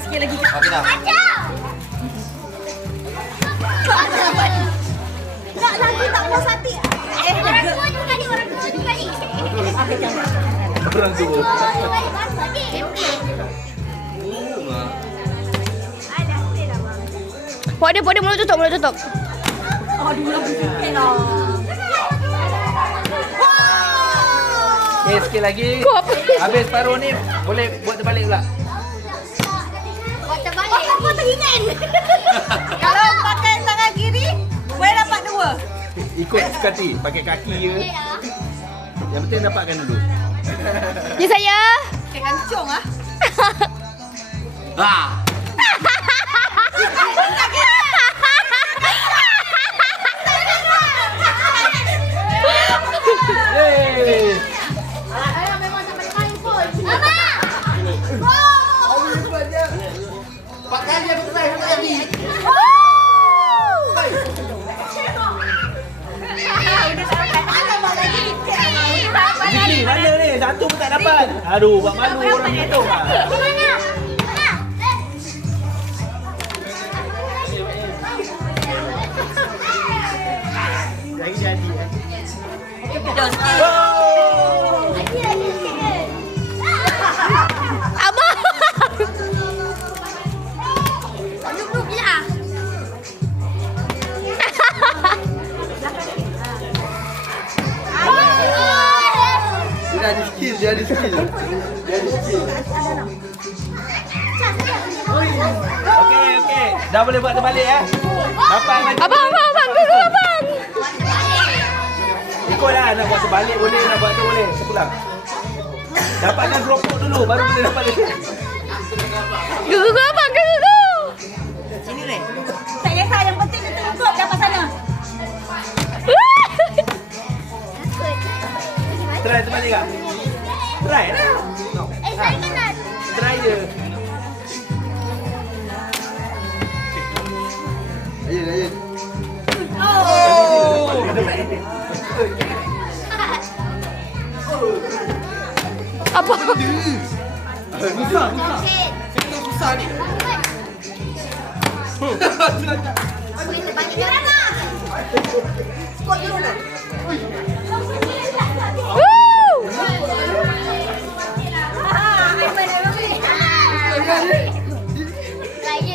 sikit lagi. Okey dah. Tak lagi tak puas hati. Orang tua juga ni, orang tua juga ni. Orang tua. Pok dia mulut tutup. Aduh, lah berfikir lah. Okay, sikit lagi. Kau apa? Habis paruh ni, boleh buat terbalik pula. Buat terbalik. Apa teringat? Kalau pakai tangan kiri, boleh dapat 2. Ikut sekati, pakai kaki je. Yang penting dapatkan dulu. Ni saya. Kayak kancung ah. Ha. Yeay. Ayah memang tak paling pun. Mama! Pak kali aku try satu kali. Ni mana ni? Satu pun tak dapat. Aduh, buat malu orang hitung ah. Mana? Lagi jadi eh. Abang. Duduk je lah. Dia ada skill, dia ada skill. Okey. Dah boleh buat terbalik eh. Dapat lagi. Abang, dulu abang. Ikutlah nak buat terbalik boleh, nak buat tu boleh. Sepulang. Dapatkan keropok dulu baru boleh dapat lagi. Gugu abang, gugu. Sini ni. Tak kisah, yang penting kita ikut dapat sana. Try terbalik tak? Try lah. Saya kenal. Try je. Ayun. Oh. Apa? Susah ni. Bagi orang lah. Skot dulu lah. Woo! Lagi.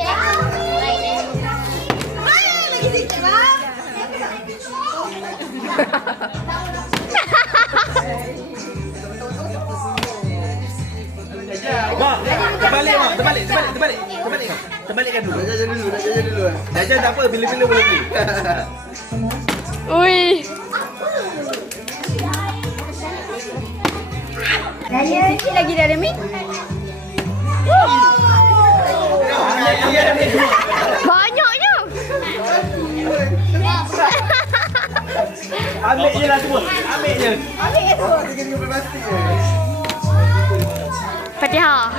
Lagi sikit bang. Mak, terbalik mak, terbalik. Terbalikkan dulu. Dah jajan dulu. Jajan tak apa, bila-bila boleh beli. Ui. Sikit lagi dah ada Min. Banyaknya. Ambil je lah semua. Ambil je. Fatihah.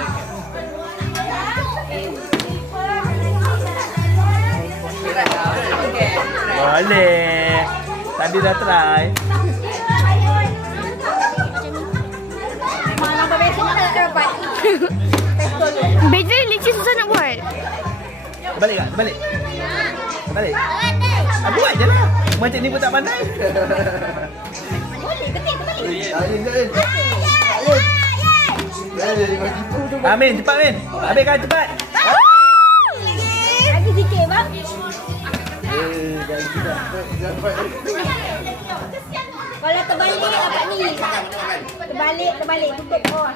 Boleh. Tadi dah try. Mana berbeza tak dapat. Beza licin susah nak buat. Terbalik tak? Terbalik. Buat je lah. Macam ni pun tak pandai. Amin, cepat Min. Habiskan cepat. Lagi sikit bang. Kalau terbalik dapat ni. Terbalik tutup bawah.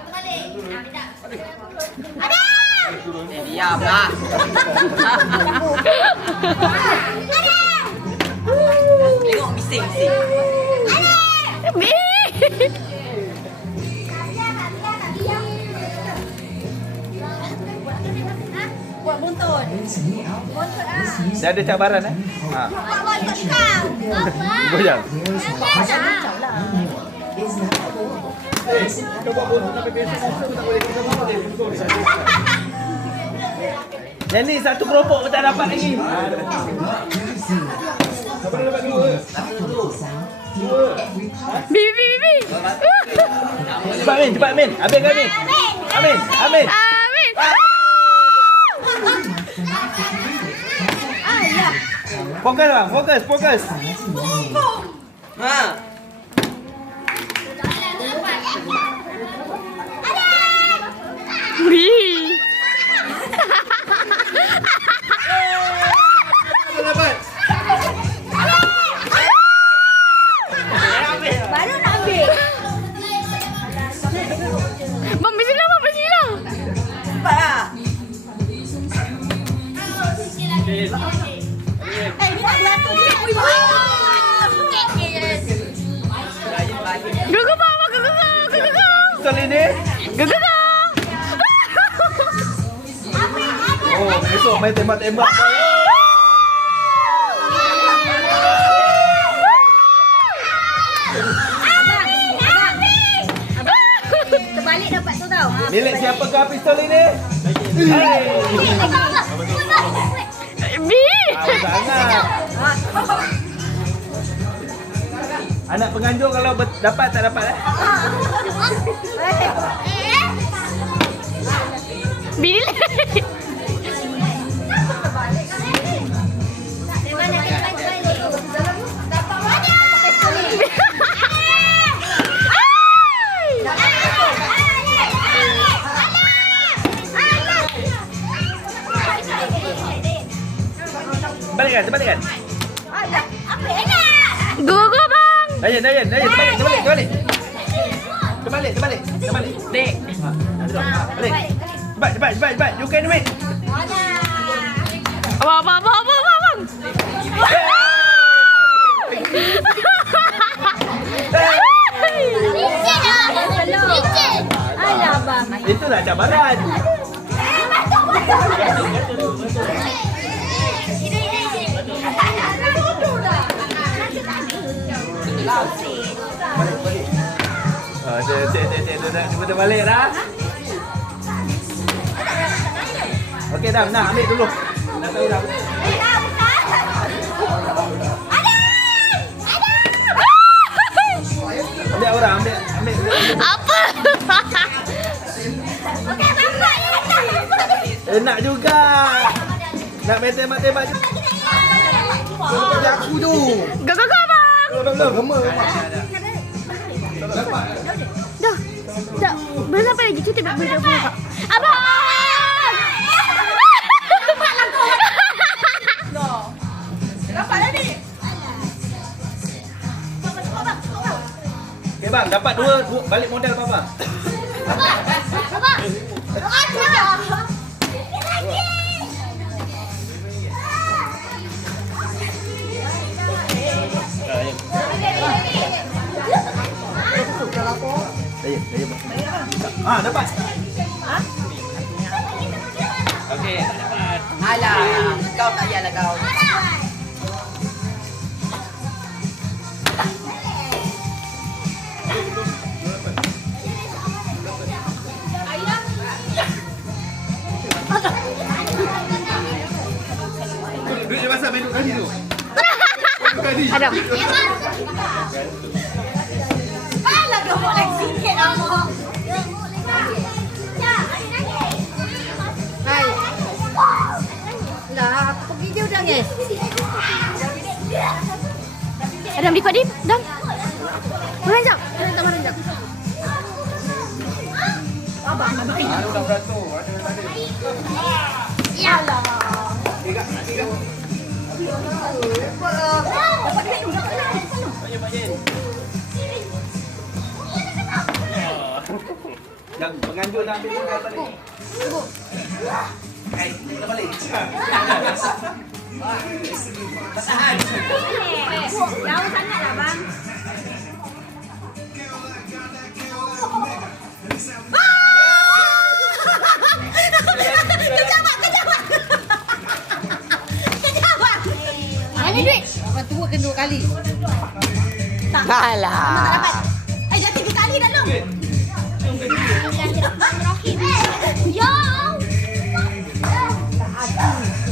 Diamlah. Tengok bising. Buat buntut. Buntut ah. Dah ada cabaran eh? Ha. Buat buntut kau. Apa? Goyang. Yang ni satu keropok pun tak dapat lagi. Bibi. Cepat Min. Habiskan Min. Amin. Amin. Fokus bang, fokus. Ha. Wih. Dapat. Baru nak ambil. Bang, bismillah, bang, bismillah. Cepat lah. Ni nak jatuh ni. Ui, Gegar, bang, gegar. Pistol ini. Gegar. Oh, besok main tembak-tembak. Terbalik dapat tu tau. Milik siapakah pistol ini? Hey. Bi. Sangat. Anak penganjur kalau dapat tak dapat Bila? Terbalikan. Gegar, bang. Dayan, terbalik. Terbalik. Dek. Balik. Cepat. You can win. Bang. Alah, bang. Itulah cabaran. Oh, cek. Cuba balik dah. Okey, dah. Nak ambil dulu. Nak tahu dah. Ambil orang, ambil. Apa? Nak juga. Nak main tembak-tembak juga. Tembak aku tu. Gegar, bang. Belum. Gemar. Dah. Belum sampai lagi. Cuti boleh buka. Abang. Dapat dah ni. Okey bang, dapat dua balik modal apa? Saya. Dapat. Okey, dapat. Alah, kau tak payahlah kau. Duit dia pasal main duk kali tu. Ada. Alah, kau buat lagi sikit lah. Hai. Lah, aku pergi dia udah ni. Adam, lipat Dim. Dam. Mana jap? Mana jap? Abang, Ada dah beratur. Ya. Yang penganjur dah ambil modal tadi. Hai, kita balik. Tahan. Jauh sangat lah, bang. Mana duit? Orang tua kena 2 kali. Tak. Tak dapat. Dah 3 kali dah long. Ya.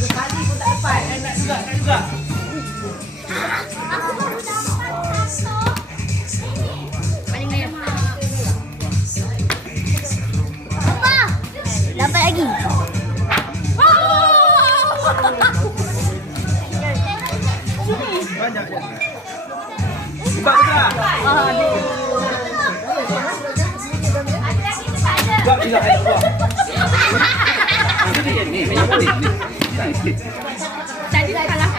Kali pun tak dapat. Nak juga. Aku baru dapat satu. Paling banyak. Apa? Dapat lagi. Buat bila air buat. Ni. Tadi salah.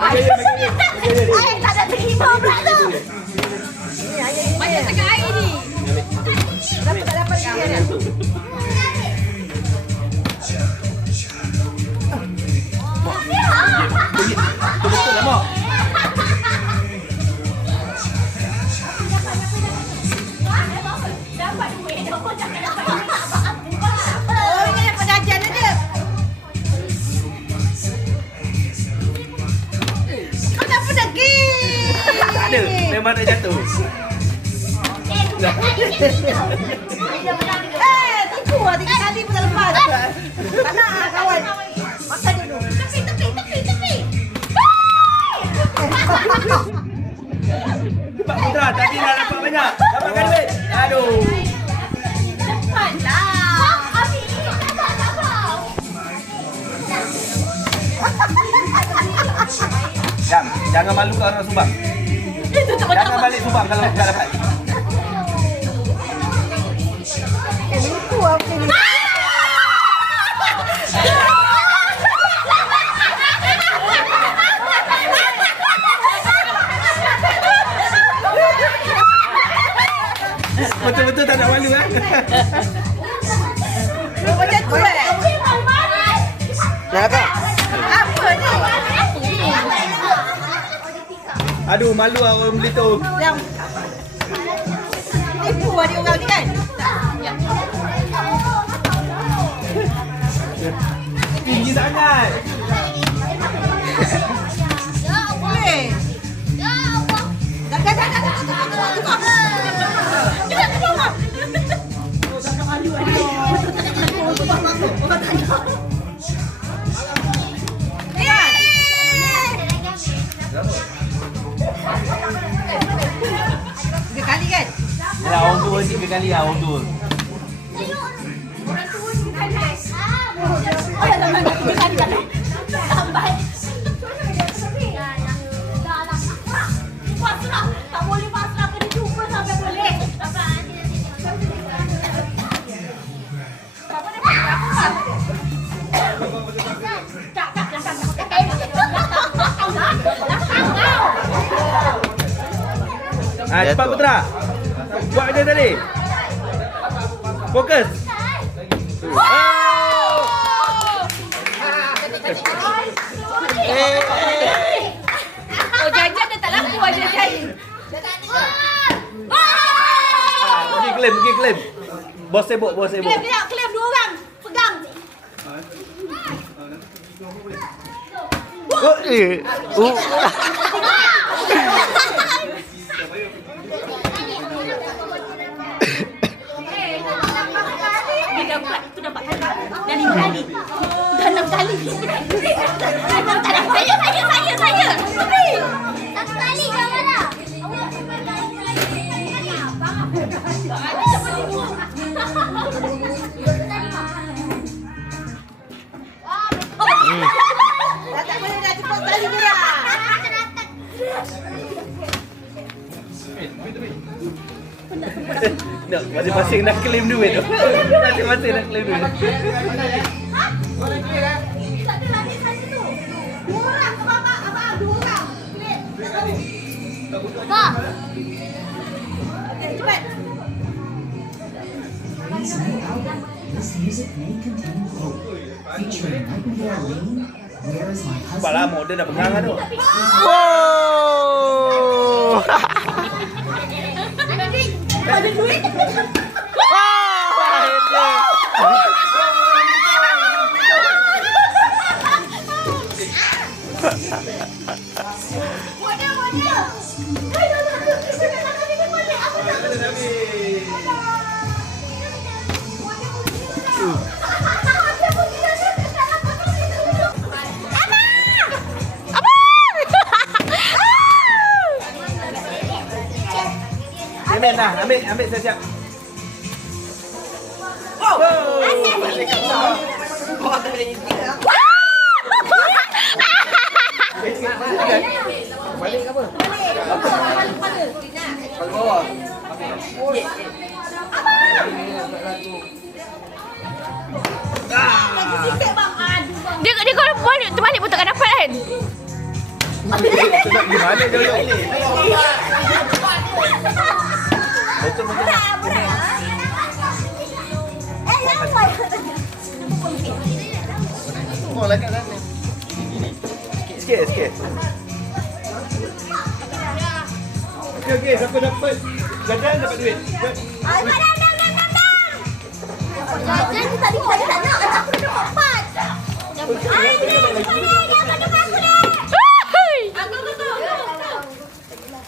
Air tak ada terima pula tu. Banyak sangat air ni. Dapat dia. Betul lah mak. Oh, ini dapat jajan aja. Kau tak pernah pergi. Tak ada. Memang dah jatuh. Tipu lah 3 kali pun dah lepas. Tak nak lah kawan. Makan dulu. Tepi. Pak Putra tadi dah dapat banyak. Dapatkan duit. Aduh. Jam, jangan malu kalau orang sumbang. Jangan balik sumbang kalau tak dapat. Tipu apa ni? Betul-betul tak nak malu kan? Macam tu Nak apa? Apa ni? Aduh, malu lah orang beli tu. Yang tipu lah dia orang ni kan? Tinggi sangat. Boleh. Dah. Tiga kali kan? Yalah, orang tua 3 kali lah, orang tua. Tak boleh pasrah kena jumpa sampai boleh. Cepat Putra. Buat dia tadi. Fokus. Oh, jajan dia tak laku aja jajan. Pergi claim. Bos sibuk. Klaim 2 orang. Pegang. Dia dapat, tu dapat kali. Dah 5 kali. Dah 6 kali. Saya. Satu kali kau mana? Tak boleh dah cepat kali dia. Nak masing-masing nak claim duit tu. Masing-masing nak claim duit. Tak ada lagi satu tu. 2 orang ke bapak, abang 2 orang. Wah. Cepat. Please note album. This music may contain hope. Featuring Nightingale Lane, Where is My Nampak Husband? lah model dah pegang kan tu. Ada duit. Ambil dah, ambil siap-siap. Balik ke apa? Kepala. Kepala bawah. Lagi sikit bang. Aduh bang. Dia kalau balik terbalik pun takkan dapat kan? Sedap gimana jauh-jauh ni? Betul. Lambat. Oh, lagi. Sikit. Okey, siapa dapat jajan dapat duit. Jajan tadi tak nak. Aku dah dapat 4.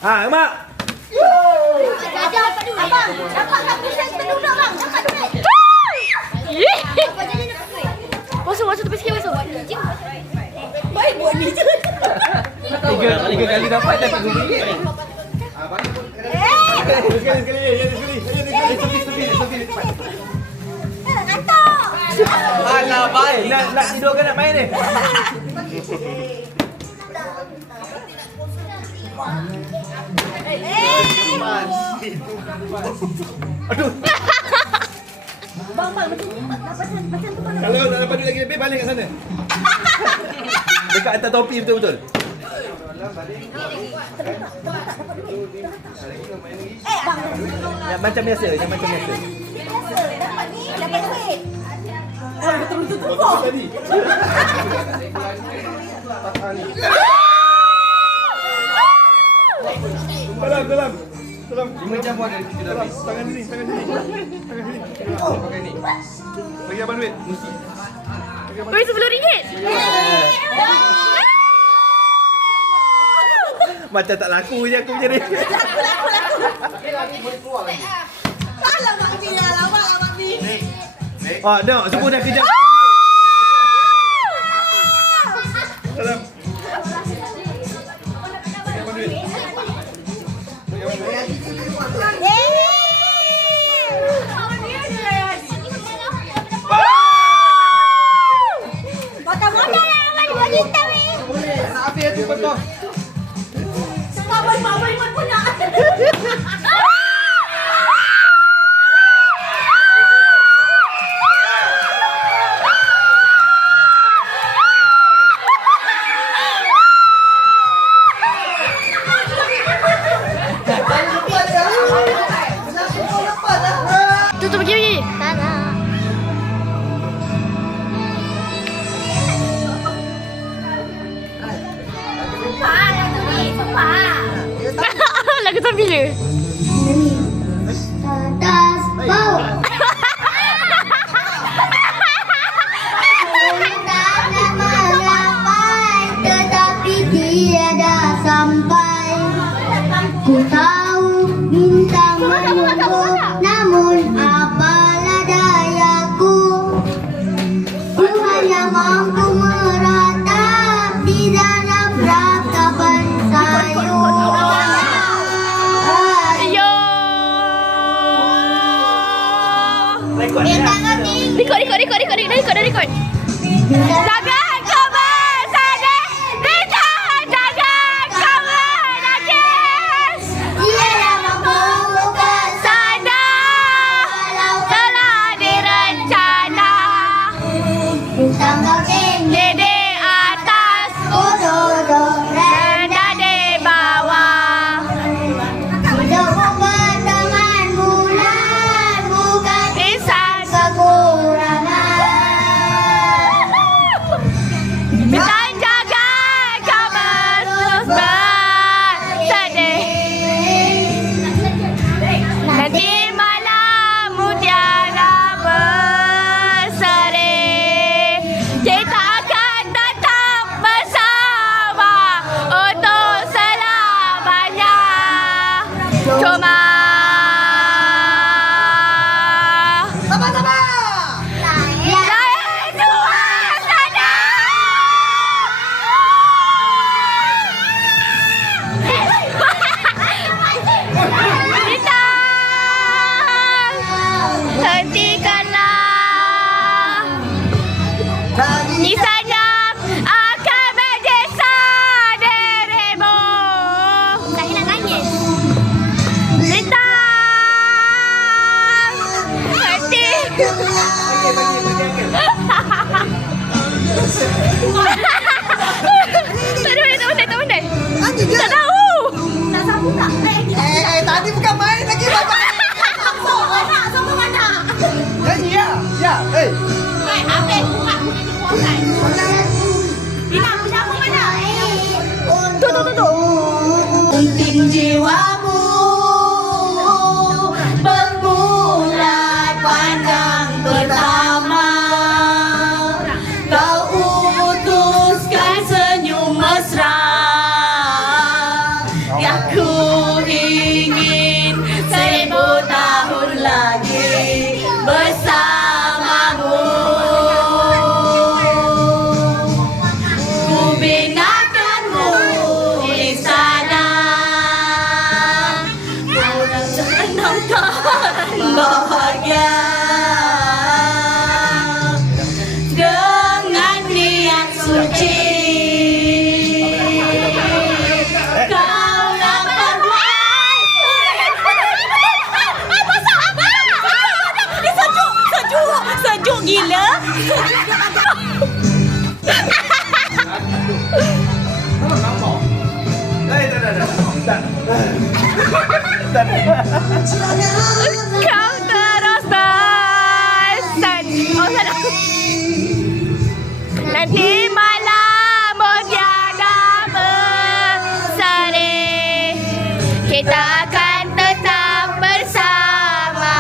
Ha, Mak. Jajan abang. Dapat satu sen penuh dah bang. Dapat duit. Apa jadi dapat duit? Masuk tepi sikit masuk. Baik buat ni je. Tiga kali dapat RM2. Sekali. Ngantuk. Alah, baik. Nak tidur ke nak main ni? Aduh. Bang, macam tu bang. Kalau tak dapat duit lagi lebih, balik kat sana. Dekat atas topi betul-betul. Bang. Yang macam biasa. Dapat ni, dapat duit. Betul-betul tumpuk. Dalam. 5 jam pun ada kita dah habis. Tangan sini. Pakai ni. Bagi abang duit. Mesti. Weh, RM10. Macam tak laku je aku macam ni. Salah Mak Bi dah lama Mak Bi. Oh, tengok. Semua dah kejap. Salam. Bagi abang duit. Makan modal yang abang kita ni. Nak habis tu betul. Abang pun nak. Tutup gigi. Tak nak. Lagu tu bila? Atas bau. Tak menggapai tetapi tiada sampai. Ku tahu bintang menunggu, namun apalah dayaku. Ku hanya mampu meratap di dalam rakaban sayur. Yo. Bintang hati. Rekod. Jangan kau bersedih, jangan kau menangis. Tiada mampu bukan Sana telah direncana bintang kau tinggi. di atas, Duduk rendah di bawah. Hidup berteman bulan bukan Insan kekurangan. Tak pandai. Tak tahu. Nak sapu tak? Tadi bukan main lagi. Sapu anak, sapu anak. Nyanyi ya. Ya. Habis buka bunyi di kuasai. Bilang siapa mana? Tu. Penting jiwamu berbulan pandang pertama. Kau utuskan senyum mesra yang ku ingin 1000 tahun lagi bersamamu. Ku binakanmu di sana. Kau senangkan bahagia dengan niat suci. Kau dapat sejuk gila. Kau terus bersan. Oh, salah. Nanti malam tiada berseri, kita akan tetap bersama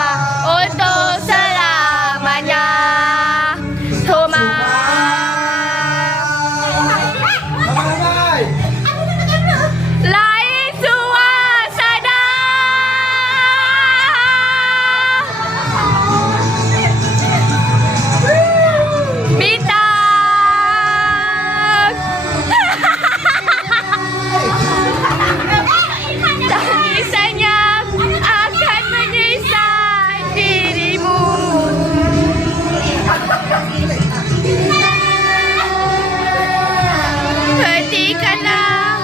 untuk selamanya. Tuma. Lain suasana. Bintang. Tangisannya akan menyiksa dirimu. Hentikanlah.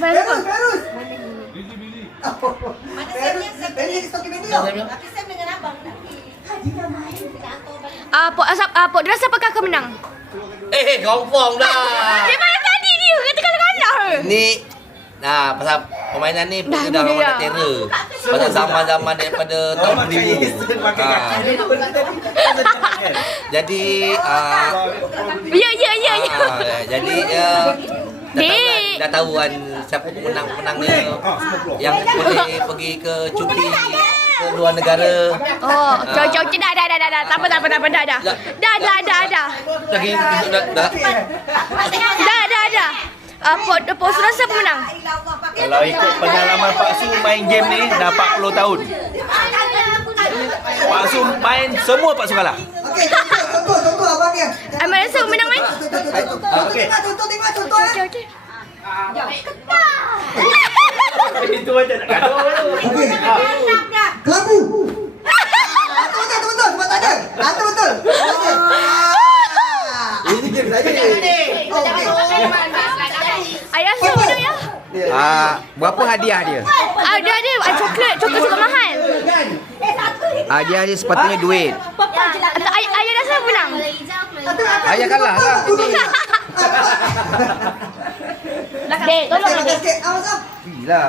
Ferus. Tapi saya dengan abang Pok rasa apakah akan menang? Confirm dah. Dia mana tadi dia kata kalah. Ni pasal permainan ni dah memang dah terror. Pasal zaman-zaman daripada tahun 2000. Jadi Ya. jadi dah tahu kan siapa pemenang-pemenang dia yang boleh pergi ke cuti ke luar negara. Oh, jauh-jauh dah. Tak apa dah. Lagi dah. Pok rasa pemenang. Kalau ikut pengalaman Pak Su main game ni dah 40 tahun. Pak Su main semua Pak Su kalah. Okey, contoh abang dia. Amal rasa menang main. Okey. Contoh. Okey. Itu macam nak gaduh tu. Okey. Kelabu. Betul. Sebab tak ada. Betul. Ini game saja. Ayah rasa menang ya. Berapa hadiah dia? Ada coklat juga mahal. Hadiah dia sepatutnya duit. Ayah rasa menang. Ayah kalah lah. Dek, tolong. Sikit. Awas. Gila.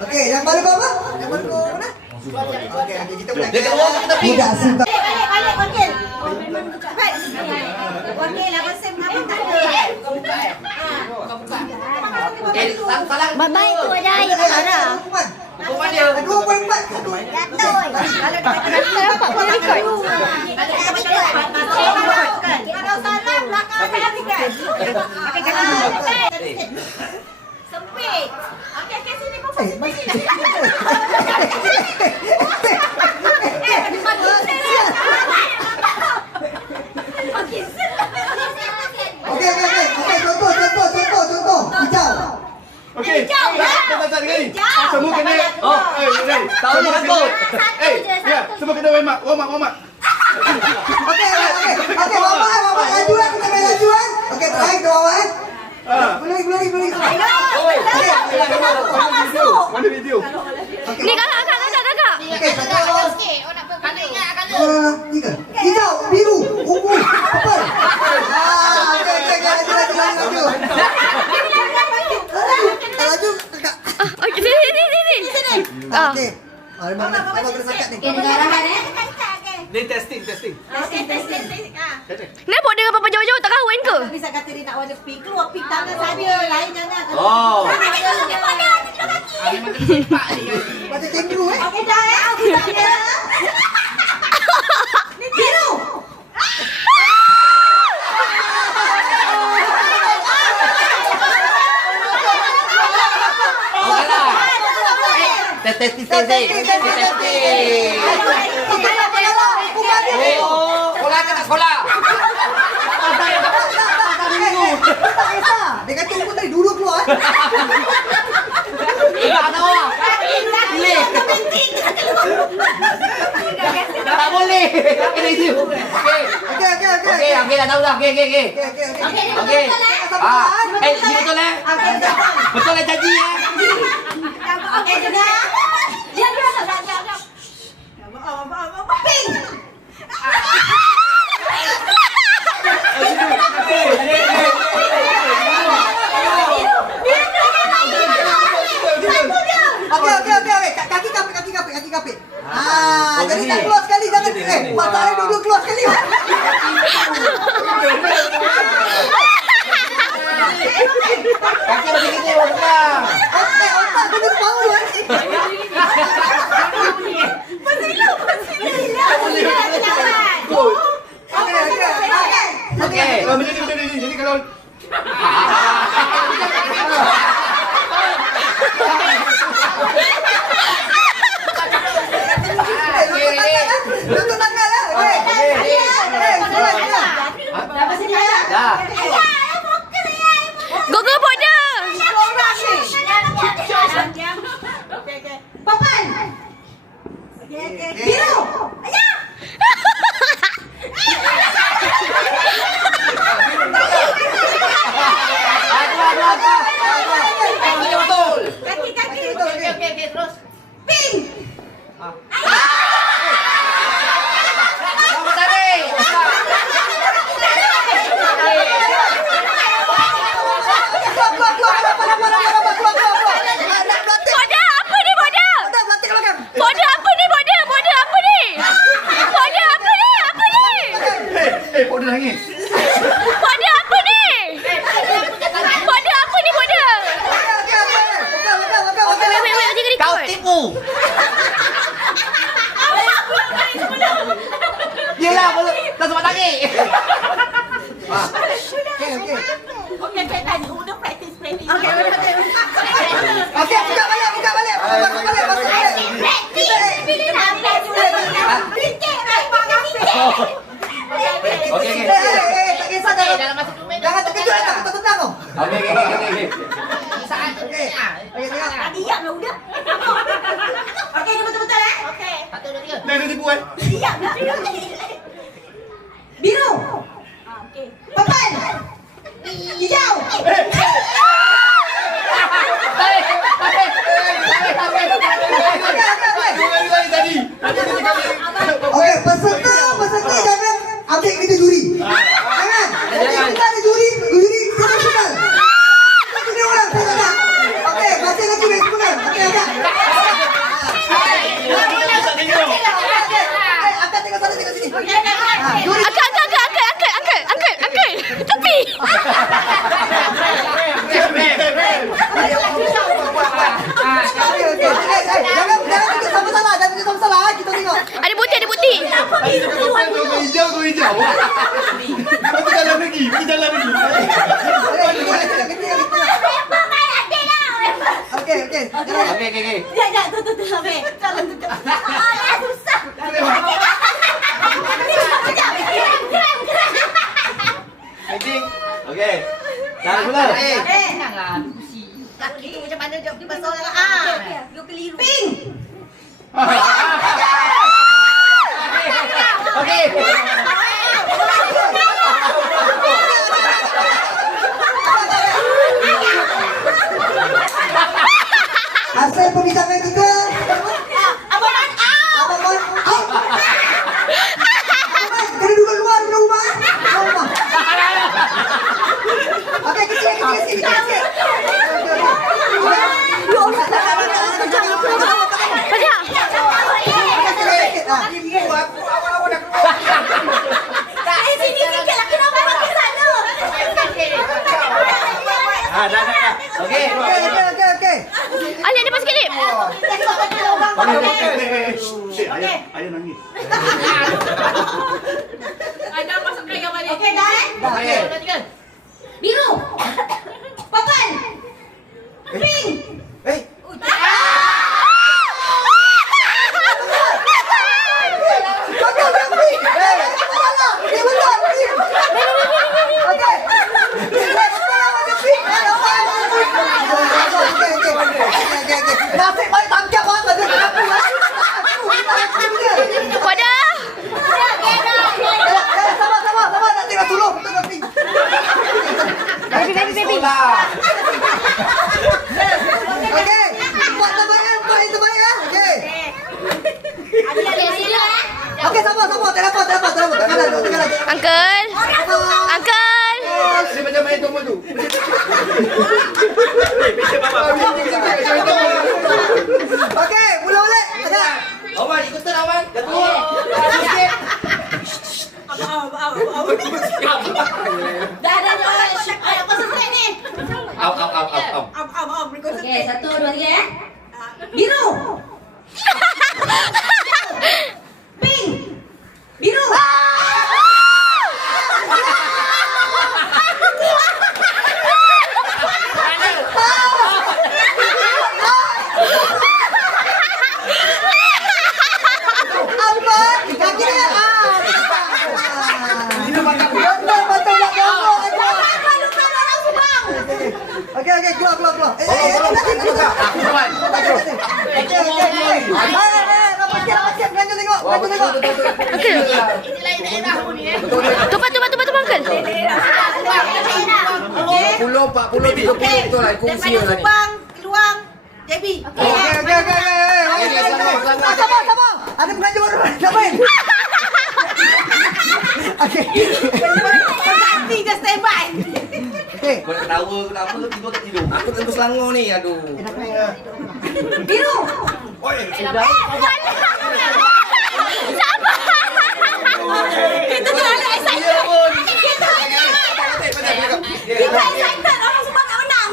Okey, yang baru apa? Yang baru mana? Okey, kita ulang. Tidak simpan. Balik wakil. Wakil abang Sam abang tak ada. Bye-bye tu ada air Sarah. Hukuman dia. 2.4. Jatuh. Dapat pun record. Kalau salah belakang saya kan. Sempit. Okey sini kau. Okey. Contoh. Hijau. Okey. Kita sekali. Semua kena. Tahu ni takut. Ya, semua kena main mak. Warm up. Okey, Mama laju lah, kita main laju kan. Okey, try kita Mama kan. Boleh. Mana video? Ni kakak. Okey, satu. Tiga. Hijau, biru, ungu, purple. Okey, laju. Laju, kakak. Okey, sini. Okey. Mama kena sakat ni. Ni testing. Kenapa dia dengan papa jauh-jauh tak kahwin ke? Bisa kata dia nak warna pink, keluar pink tangan saja. Lain jangan. Oh. Macam kangaroo Okey dah aku tak ada. Biru. Oh, kalah. Testing. Oh, sekolah ke tak sekolah? Tak kisah. Dia kata umur tadi dulu keluar. Tak tahu. Pilih. Tak boleh. Kena itu. Okey, dah tahu dah. Okey. Okey. Ini betul eh? Betul lah janji eh? Okey dah. Dia pink. Okey. Kaki kapit. Jadi tak keluar sekali, jangan. Masalahnya dua-dua keluar sekali. Kaki macam gini orang. Otak kena power kan. Okey. Macam ni. Jadi kalau Tutup tangan lah. Dah. Google border. Okey. Papan. Okey. Biru. Ayah. Betul. Kaki. Okey, terus. Pink. Kamu tarik. Border apa ni border? Border apa ni border? Border apa ni? Border apa ni? Apa ni? Pok dia nangis. Border apa ni? Border apa ni border? Wait, dia Kau record. tipu. Yelah, boleh. Tak sempat tarik. Okey, tadi udah practice. Okey, Buka balik. Masuk balik. Okey. Tak kisah jangan terkejut tak tendang kau. Okey. Okey, tengok. Diam lah udah. Okey, ni betul-betul eh? Okey. 1 2 3. Dah tipu eh. Diam lah. Biru. Okey. Papan. Hijau. Tadi. Okey, peserta jangan ambil kita juri. Jangan. Kita ada juri profesional. Kita ni orang profesional. Okey, masih lagi profesional. Okey, agak. Angkat tengok sana tengok sini. Juri. Angkat. Tepi. Okey. Jangan kita sama salah. Kita tengok. Ada bukti. Hijau. Pergi dalam lagi. Okey. Okey. Jangan tutup habis. Jangan tutup. Susah. Okey. Dah mula. Janganlah. Kaki tu macam mana jawab dia pasal orang. You keliru. Pink. Ayah nangis. Ada masuk ke gambar ni. Okey, dah eh? Okey. Biru. Purple. Pink. Eh. Nasib baik tangkap orang ada aku. Bodoh. Sama nak tengok tolong tengok ping. Baby. Okey. Buat terbaik ya. Okey. Okey, sini eh. Okey, sama. Tak dapat. Tengah. Uncle. Uncle. Dia macam main tombol tu. Okey, mula balik. Ada. Awan, ikutan Awan. Jatuh. Sikit. Dah. Ayo concentrate ni. Au. Okey, 1, 2, 3 eh. Biru. Pink. Biru. Kaki dia. Betul. Okey, keluar. Aku Awan. Okey. Lanjut tengok. Uncle. Tumpah, Uncle. 40, 30 betul lah. Kongsi Daripada lah ni. Subang, Keluang, JB. Okey. Sabar. Ada penganjur baru. Sabar. Okey. Nanti just stand by. Okey. Kau nak ketawa kenapa tidur tak tidur? Aku tengok Selangor ni, aduh. Biru. Kita terlalu excited. Kita excited orang Subang nak menang.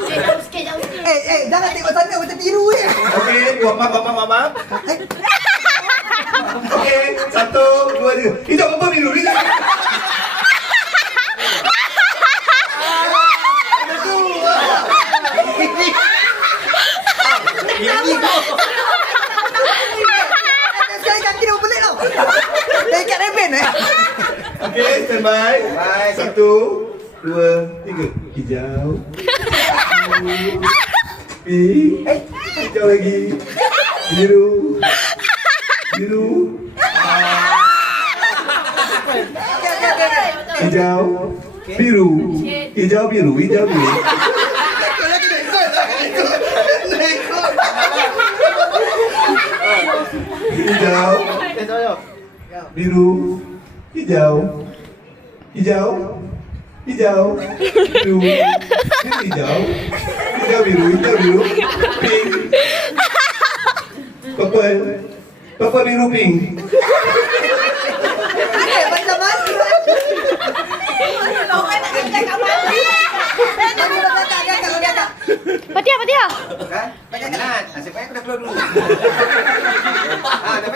Jangan tengok sana macam biru eh. Okey, maaf. Okey, 1, 2, 3. Hijau apa biru? Hijau. Sekali kaki dia berbelit tau. Dekat reben eh. Okey, standby. 1, 2, 3. Hijau. Pink. Hijau lagi. Biru. Hijau. Biru. Hijau biru. Hijau. Biru. Hijau. Biru. Hijau biru. Pink. Purple biru pink. Macam mana? Orang nak kerja kat mana? Kakak. Patiah. Jangan. Nasib baik aku dah keluar dulu. Tapi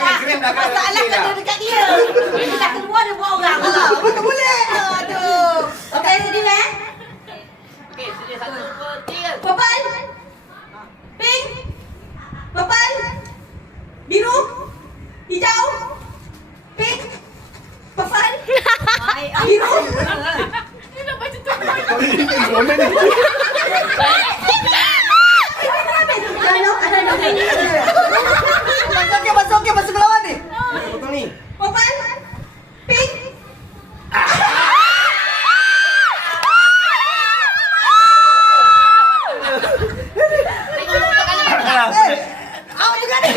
Instagram dah keluar. Masalah kena dekat dia. Dia dah keluar dia buat orang. Apa tak boleh? Aduh. Okey, sini eh. Okey, sini 1, 2, 3. Purple. Pink. Purple. Biru. Hijau. Pink. Purple. Biru. Dia dah baca tu. Masuk lawan ni. Betul ni. Purple. Pink. Awak juga ni.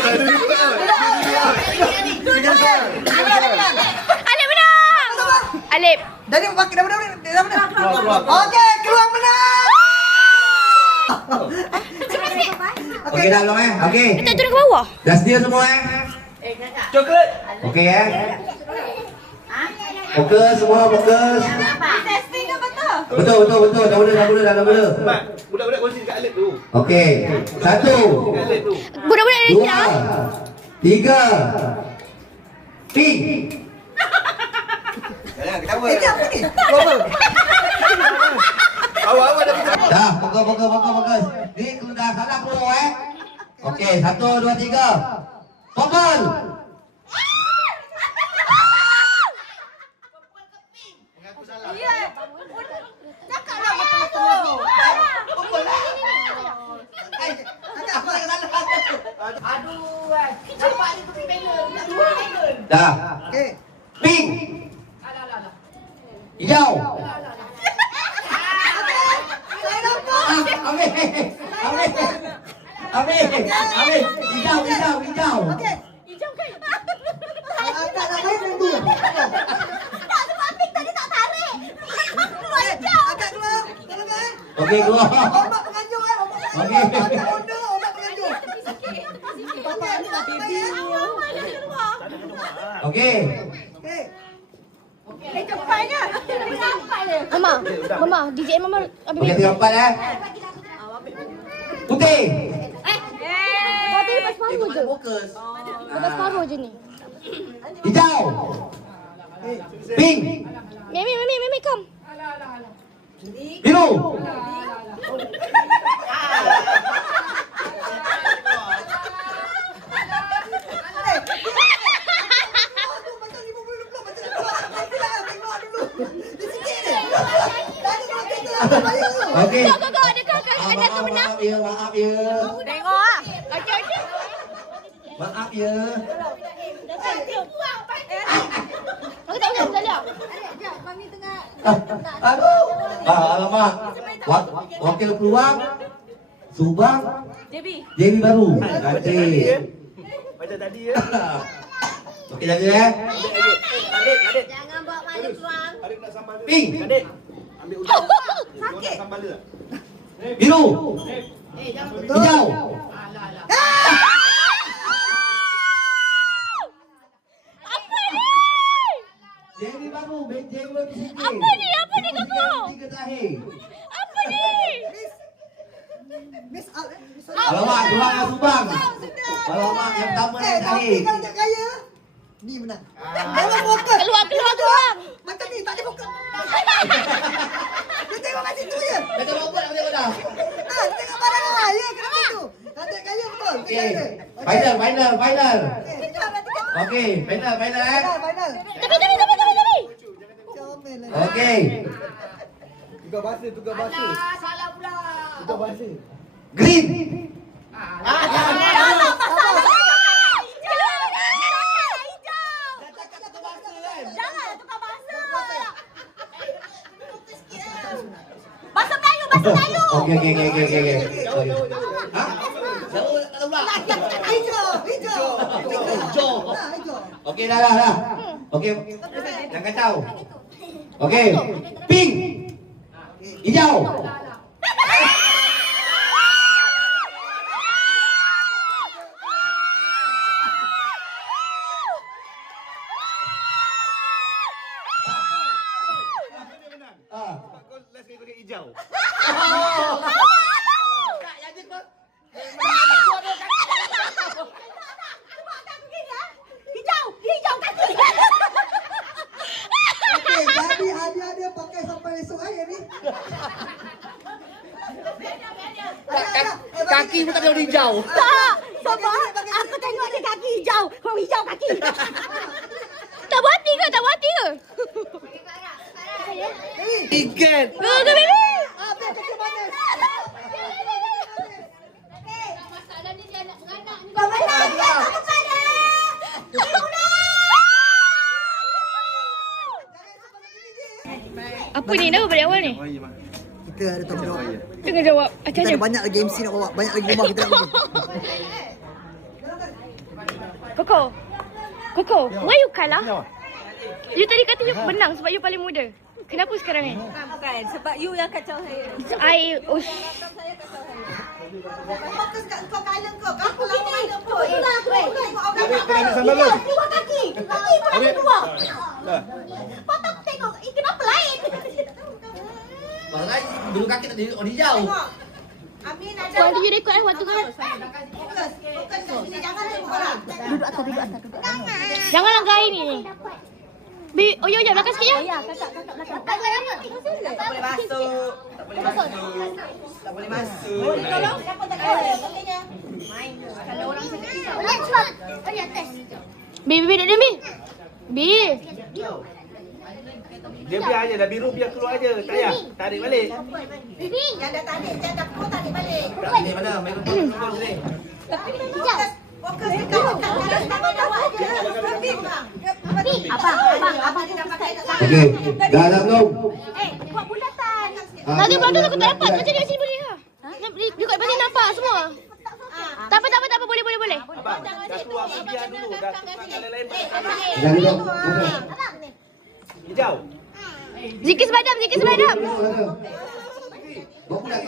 Alip menang. Alip. Dari pakai dah benar. Okey, keluar menang. Okey dah long Okey. Kita turun ke bawah. Dah sedia semua Coklat. Okey Fokus semua, fokus. Testing ke betul? Betul. Dah mula. Budak-budak kongsi dekat alat tu. Okey. 1, Budak-budak ada 2, tidak. 3, Pink. Apa ni? Apa? Awak dah kita. Dah, fokus. Ni dah salah keluar Okey, 1, 2, 3. Pukul. Cakaplah betul-betul. Pukul lah. Apa yang salah? Nampak ni pergi banner. Dah. Okey. Pink. Hijau. Saya nampak. Ambil. Hijau. Okey. Tak nak main dengan dia. Tak, sebab Pink tadi tak tarik. Keluar hijau. Agak keluar. Tolong kan? Okey, keluar. Ombak penganjur kan? Okey. Agak onda, ombak penganjur. Papa ni tak baby. Okey. Okey. Cepatnya. Sampai dia. Mama, DJ Mama Okey, 3, 4 Putih. Kau tadi lepas paruh je. Fokus. Lepas paruh je ni. Hijau. Pink. Mimi, come. Biru. Macam 50-50 macam tu. Nanti lah tengok dulu. Di sini ni. Dah ada dua kereta. Bayar tu. Okey. Kau ada kau menang. Maaf ya. Tengok ah. Okey. Maaf ya. Aku tak boleh lihat. Mami tengah. Aduh. Alamak. Wakil peluang. Subang. JB baru. Cantik. Macam tadi ya. Okey, jaga Adik. Jangan bawa mana keluar. Adik nak sambal dia. Pink. Adik. Ambil udang. Sakit. Sambal dia. Biru. Hijau. JB baru. JB baru di sini. Apa ni kau? Tiga terakhir. Apa ni? Miss out. Alamak, keluar yang Subang. Alamak, yang pertama yang Tapi terakhir. kalau tak kaya, ni menang. Jangan fokus. Keluar. Macam ni, tak ada fokus. Dia tengok kat situ je. Dah tengok apa nak tengok dah? Ha, dia tengok barang orang. Ya, kena situ. Tak ada kaya betul. Okey. Kaya. Final. Okey, Okey, final final. Tapi. Comel lah. Okey. Tukar bahasa. Salah pula. Tukar bahasa. Green. Janganlah tukar bahasa. Bahasa Melayu. Okey. Ha? Hijau. Ha, hijau. Okey dah. Okey. Jangan kacau. Okey. Pink. Hijau. Kau last kali pakai hijau. Hijau kaki. Okey, jadi hadiah dia pakai sampai esok hari ni. Kaki pun tak ada hijau. Tak. Sebab aku tengok dia kaki hijau. Kau hijau kaki. Tak buat hati ke? Tiket. Go baby. Apa kecil manis? Masalah ni dia nak beranak ni. Kau menang. Aku pada. Apa ni? Dah pada awal ni? Kita ada tanggungjawab. Tengah jawab. Kita ada banyak lagi MC nak bawa. Banyak lagi rumah kita nak pergi. Koko, why you kalah? You tadi kata you menang sebab you paling muda. Kenapa sekarang ni? Bukan. Sebab you yang kacau saya. Fokus kat kau kalah kau. Kau lama mana pun. Itulah aku tengok orang kalah. Keluar kaki. Kaki pun ada keluar. Patut tengok. Kenapa lain? Masalah dulu kaki tak ada hijau. Amin ada. Waktu you rekod waktu kau. Fokus kat sini. Jangan tengok orang. Duduk atas, duduk atas. Jangan langgar ini. Bi, oh ya, belakang sikit ya. Ya, kakak belakang. Kakak apa? Tak boleh masuk. Tak boleh masuk. Tak boleh masuk. Tolong siapa tak ada? Pakainya. Boleh cepat. Boleh atas. Bi, duduk dia, Bi. Bi. Dia biar aja, dah biru biar keluar aja. Tak payah. Tarik balik. Yang dah tarik, yang dah keluar tarik balik. Tak sini mana? Mikrofon keluar sini. Fokus dekat tangan awak aja. Abang dia dah pakai tak Okey, dah belum? Buat bulatan. Tadi bagus aku tak dapat. Macam ni sini boleh ha. Dekat depan sini nampak semua. Tak apa, boleh. Abang, dah keluar biar dulu. Dah tukar yang lain. Dah belum? Hijau. Zikir sepadam. Kau bulat.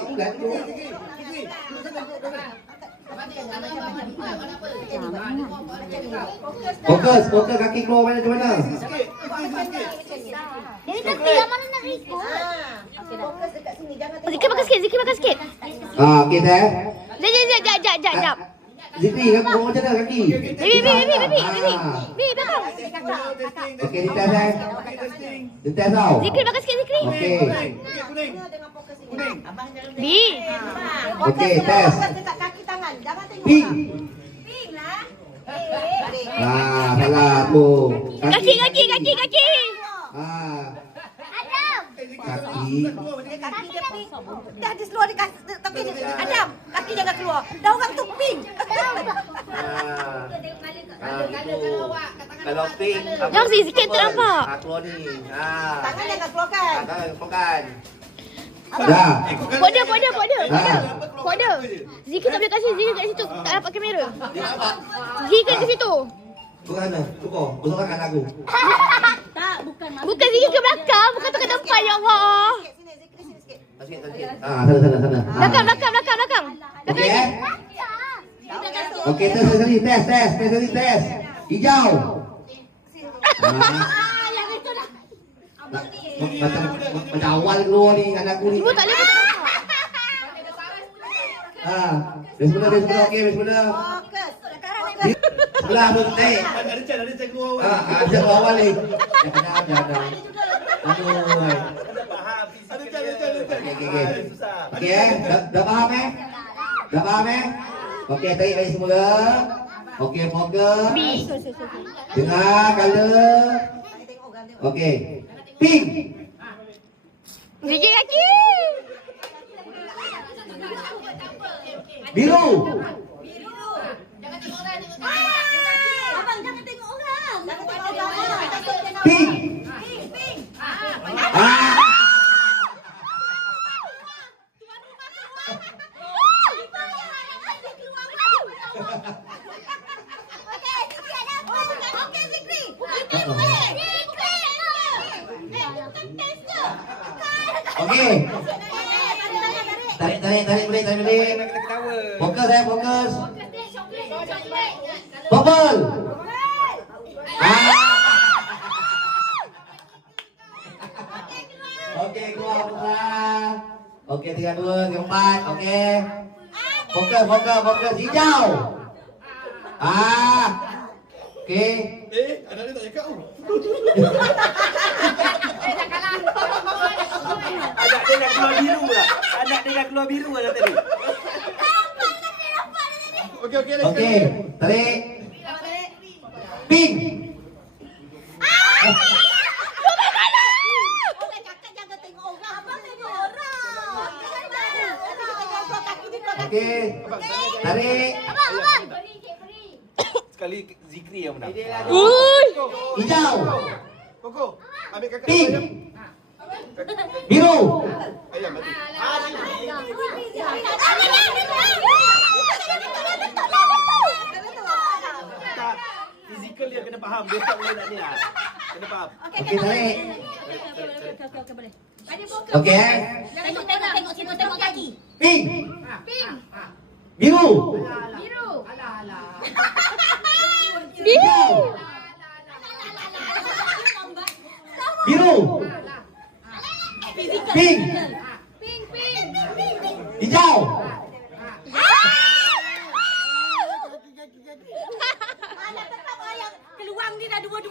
Fokus kaki keluar macam mana? Jadi tapi yang mana nak ikut? Fokus dekat sini. Jangan tengok. Zikir makan sikit. Okey dah. Jap. Zikri, kau macam mana kaki? Bi, belakang. Okey, dites dah. Dites tau. Zikir makan sikit, Zikri. Okey. Dengan fokus ini. Abang jangan Bi. Okey, tes. fokus dekat kaki tangan. Jangan tengok Ping. orang. Ping lah. Salah tu. Kaki. Kaki. Kaki dia ping. Dah dia keluar dekat tapi Adam, kaki jangan keluar. Dah orang tu ping. Kalau pink. Jangan sikit tu nampak. Keluar ni. Tangan jangan keluarkan. Tangan keluarkan. Dah. Buat dia. Zikir tak boleh kat sini. Zikir kat situ. Tak dapat kamera. Zikir kat situ. Bukan mana? Cukup. Besar tangan aku. Bukan zikir ke belakang. Bukan tu ke depan, ya Allah. Sini Zikri sini sikit. Sikit. Sana. Belakang. Okey. Okey, tes. Hijau. Macam awal keluar ni anak aku ni. Ibu tak boleh nampak. Bismillah. Okey, bismillah. Fokus. Sebelah tu, naik. Ada cek keluar. Ajak awal ni. Jangan. Aduh. Faham. Okey. Okey, dah faham eh? Okey, tarik balik semula. Okey, fokus. Dengar color. Okey. Pink. Zikir kaki. Biru. Abang jangan tengok orang. Jangan tengok orang. Pink. Okey Zikri. Okey. Tarik balik. Fokus. Purple. Okey, keluar. Okey, 3, 2, 4. Okey. Fokus. Hijau. Okey. Anak dia tak cakap tu. Anak dia dah keluar biru lah tadi. Okey, tarik. Pink. Jangan tengok orang. Abang tengok orang. Okey. Tarik. Sekali Zikri yang menang. Hijau. Koko, ambil kakak Pink. ayam. Biru. Ayam mati. Tak, fizikal dia kena faham. Dia tak boleh nak ni lah. Kena faham. Okey, tarik. Boleh. Okey. Tengok kaki. Pink. Biru. Hijau. Biru. Pink. Hijau.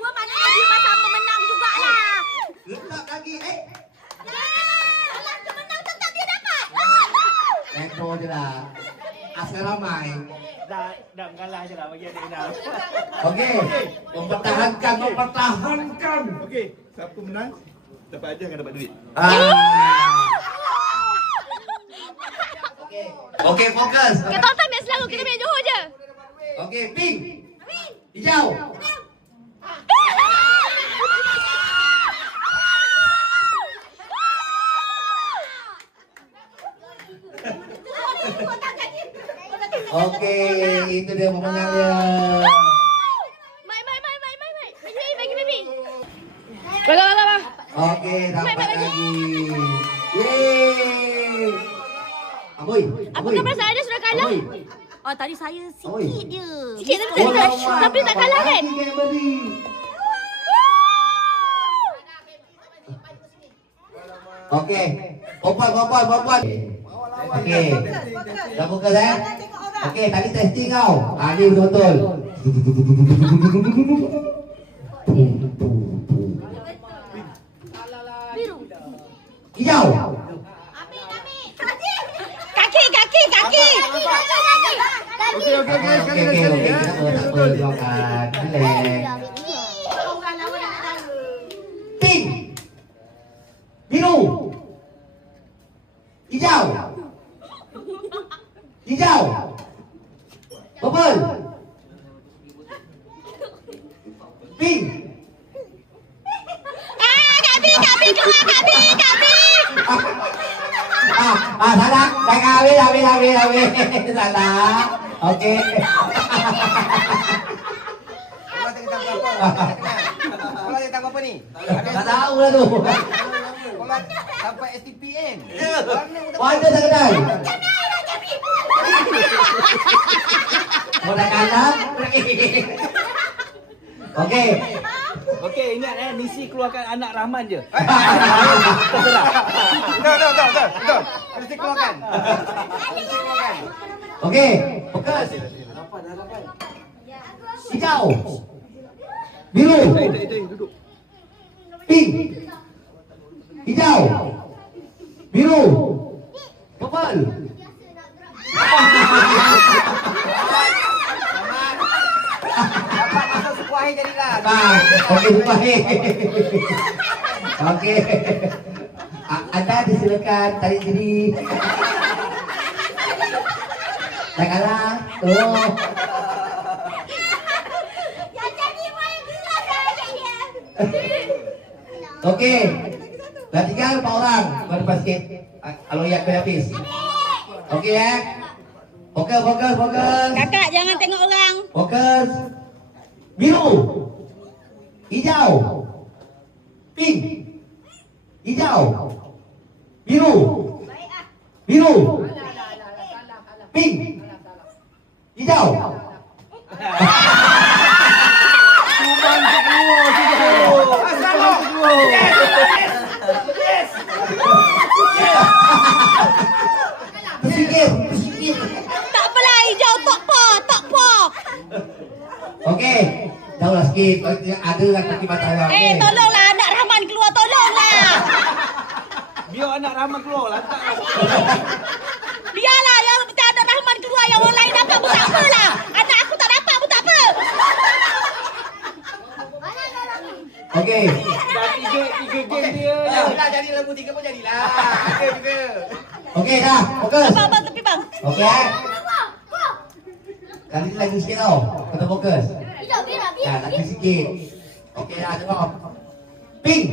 berdua mana dia sama menang jugalah. Tetap lagi. Kalau dia menang tetap dia dapat. Ekor je lah. Asal ramai. Dah mengalah je lah bagi adik menang. Okey. Mempertahankan. Okey, siapa menang? Dapat aja akan dapat duit. Okey, fokus. Kita tak main Selangor, kita main Johor je. Okey, pink. Hijau. Okey, itu dia pemenangnya. Mai. Bagi baby. Baga. Okey, dapat lagi. Yeay. Aboy. Apakah perasaan dia sudah kalah? Aboy. Oh, tadi saya sikit dia. Sikit tapi tak kalah kan? Okey. Perempuan. Okey. Dah fokus Okey, tadi testing kau. Ni betul-betul. Biru. Hijau. Ambil. Kaki. Okey, sekali. Silakan. Relax. Pink. Biru. Hijau. Purple. Pink. Kaki keluar kaki. Salah. Dah habis. Salah. Okey. Bola dia tanggung apa ni? Tak tahu lah tu. Bola sampai STPN. Mana tak kenal? Mau dah kalah? Okey. Okey, ingat misi keluarkan anak Rahman je. Betul. Mesti keluarkan. Okey, fokus. Hijau. Biru. Duduk. Pink. Hijau. Biru. Purple. Dapat masuk sebuah akhir jadilah. Okey, baik. Okey. Anda disilakan tarik diri. Dah kalah. Oh. Okey. Dah tinggal 4 orang. Baru basket. Kalau ya kena habis. Okey ya. Fokus. Kakak jangan tengok orang. Fokus. Biru. Hijau. Pink. Hijau. Biru. Pink. Hijau. Sikit. Tak apalah, hijau tak apa. Okey. Jauhlah sikit. Ada kan kaki mata orang. Tolonglah anak Rahman keluar, tolonglah. Biar anak Rahman keluar lah. Biarlah yang anak Rahman keluar, yang orang lain dapat pun tak apalah. Anak aku tak dapat pun tak apa. Okey. Dah tiga game dia. Jadilah, jadi lembu 3 pun jadilah. Ada juga. Okey dah. Fokus. Abang tepi bang. Okey. Kali ni lagi sikit tau. Kita fokus. Ya, lagi sikit. Okey dah, tengok. Pink.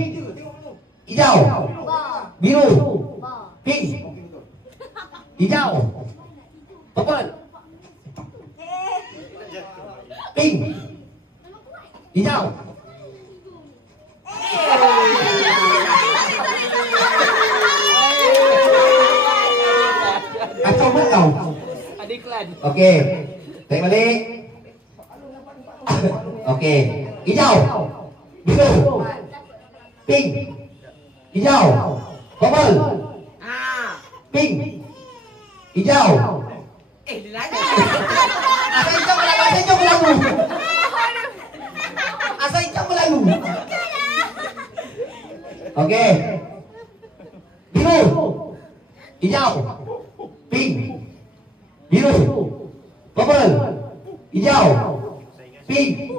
Hijau. Biru. Pink. Hijau. Purple. Pink. Hijau. Kacau pun kau. Ada iklan. Okey. Tarik balik. Okey. Hijau. Biru. Pink. Hijau. Purple. Pink. Hijau. Ada hijau ke lagu? Asal hijau Melayu. Okey. Biru. Hijau. Pink. Biru. Purple. Hijau. Pink.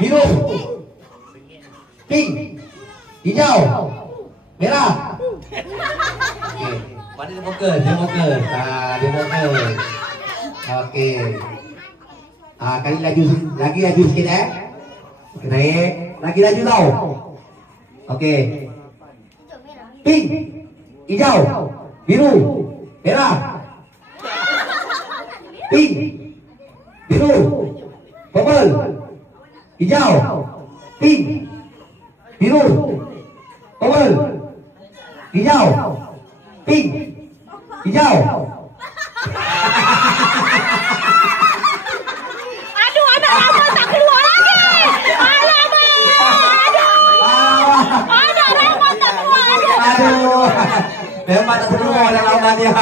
Biru. Pink. Hijau. Merah. Okey. Mana dia fokus? Dia fokus. Dia fokus. Okey. Kali lagi laju sikit Okey, naik. Lagi laju tau. Okey. Pink. Hijau. Biru. Merah. Pink. Biru. Purple. Hijau. Pink. Biru. Purple. Hijau. Pink. Hijau. Aduh, anak lama tak keluar lagi. Alamak. Anak lama tak keluar lagi. Aduh. Memang tak semua dah lama dia.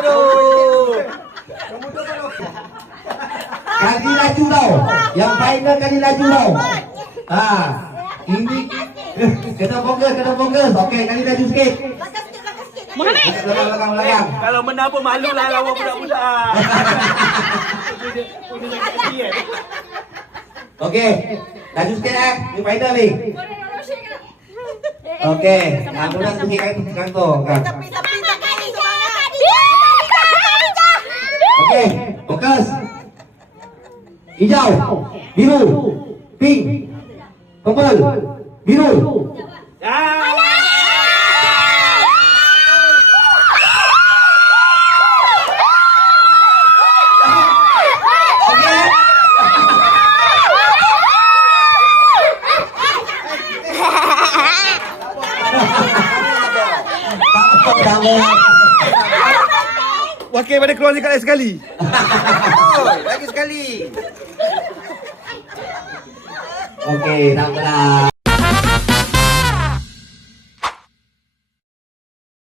Aduh. Kali laju tau. Yang final kali laju tau. Ini kena fokus. Okey, kali laju sikit. Muhammad. Belakang. Kalau menang pun malu lah lawan budak-budak. Dia jangan kecil kan. Okey, laju sikit Ni final ni. Okey, aku dah pergi kat tu. Tapi tak kali semangat. Okey, fokus. Hijau, biru, pink, purple, biru. Wakil pada keluar dekat sekali. Lagi sekali. Okey, tak apa.